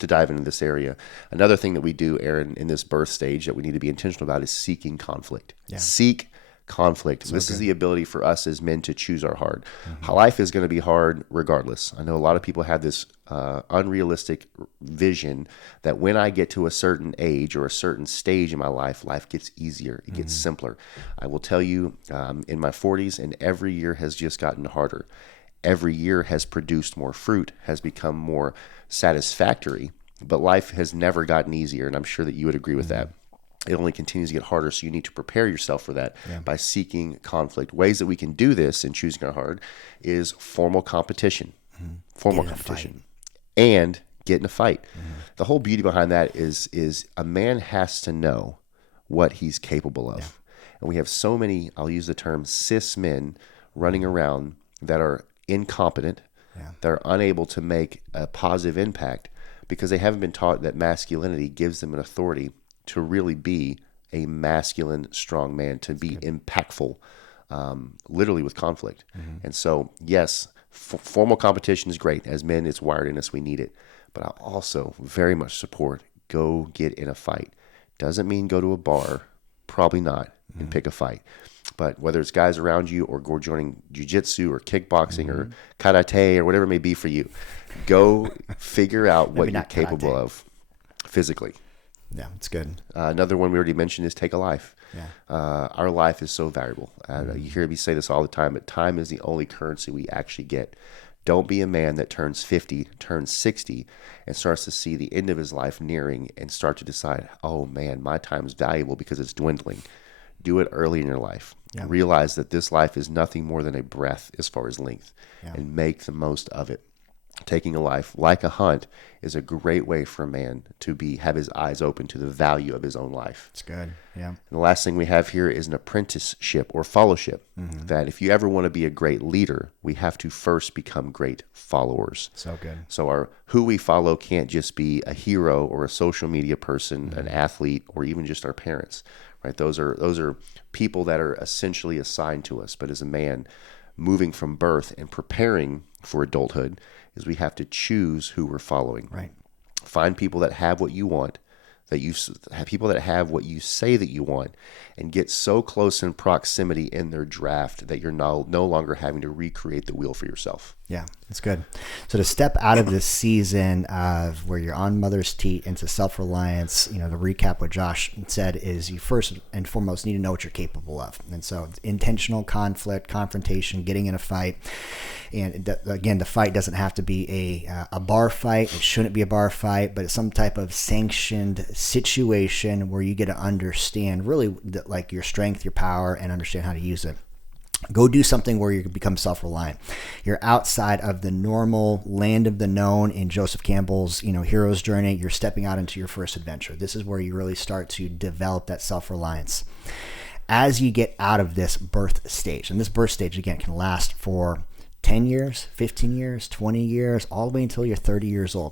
to dive into this area. Another thing that we do, Aaron, in this birth stage that we need to be intentional about is seeking conflict. Yeah. Seek conflict. So this is the ability for us as men to choose our hard. Life is going to be hard regardless. I know a lot of people have this unrealistic vision that when I get to a certain age or a certain stage in my life, life gets easier. It gets simpler. I will tell you, in my 40s, and every year has just gotten harder. Every year has produced more fruit, has become more satisfactory, but life has never gotten easier, and I'm sure that you would agree with that. It only continues to get harder, so you need to prepare yourself for that by seeking conflict. Ways that we can do this in choosing our hard is formal competition. Formal competition. And get in a fight. The whole beauty behind that is a man has to know what he's capable of. Yeah. And we have so many, I'll use the term cis men running around that are incompetent, that are unable to make a positive impact because they haven't been taught that masculinity gives them an authority to really be a masculine, strong man, to be impactful, literally with conflict. And so, yes, formal competition is great. As men, it's wired in us. We need it. But I also very much support go get in a fight. Doesn't mean go to a bar, probably not, and pick a fight. But whether it's guys around you or go joining jiu-jitsu or kickboxing or karate or whatever it may be for you, go figure out what you're capable of physically. Yeah, it's good. Another one we already mentioned is take a life. Yeah. Our life is so valuable. You hear me say this all the time, but time is the only currency we actually get. Don't be a man that turns 50, turns 60, and starts to see the end of his life nearing and start to decide, oh man, my time's valuable because it's dwindling. Do it early in your life. Yeah. Realize that this life is nothing more than a breath as far as length, and make the most of it. Taking a life like a hunt is a great way for a man to have his eyes open to the value of his own life. It's good, yeah. And the last thing we have here is an apprenticeship or fellowship. That if you ever want to be a great leader, we have to first become great followers. So good. So who we follow can't just be a hero or a social media person, an athlete, or even just our parents. Right? Those are people that are essentially assigned to us. But as a man, moving from birth and preparing for adulthood, is we have to choose who we're following. Right. Find people that have what you want, people that have what you say that you want, and get so close in proximity in their draft that you're no longer having to recreate the wheel for yourself. Yeah, that's good. So to step out of this season of where you're on mother's teat into self-reliance, to recap what Josh said is you first and foremost need to know what you're capable of. And so intentional conflict, confrontation, getting in a fight. And again, the fight doesn't have to be a bar fight. It shouldn't be a bar fight, but it's some type of sanctioned situation where you get to understand really like your strength, your power, and understand how to use it. Go do something where you become self-reliant. You're outside of the normal land of the known in Joseph Campbell's, hero's journey. You're stepping out into your first adventure. This is where you really start to develop that self-reliance. As you get out of this birth stage, and this birth stage, again, can last for 10 years, 15 years, 20 years, all the way until you're 30 years old.